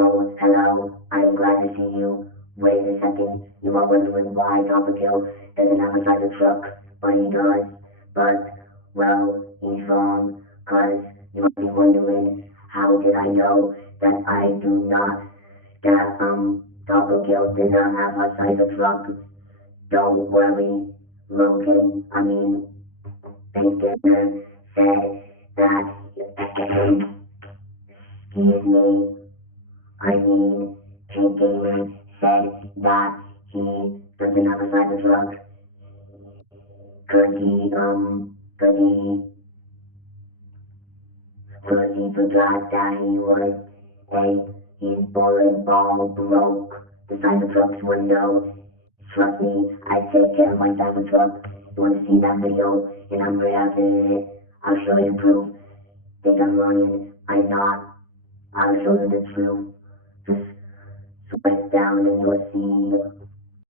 Oh, hello. I'm glad to see you. Wait a second. You are wondering why Papa Kill doesn't have a driver truck, but he does. But, well, he's wrong. Cause you might be wondering, how did I know that I do not, that, Papa Kill did not have a driver truck? Don't worry, Logan. Thanksgiving said that, excuse me, I mean, King Gamer said that he doesn't have a cyber truck. Could he, could he forgot that he was his bowling ball broke the cyber truck's window. Trust me, I take care of my cyber truck. You want to see that video? And I'm great after it. I'll show you proof. Think I'm lying? I'm not. I'll show you the truth. Just sweat down and you'll see.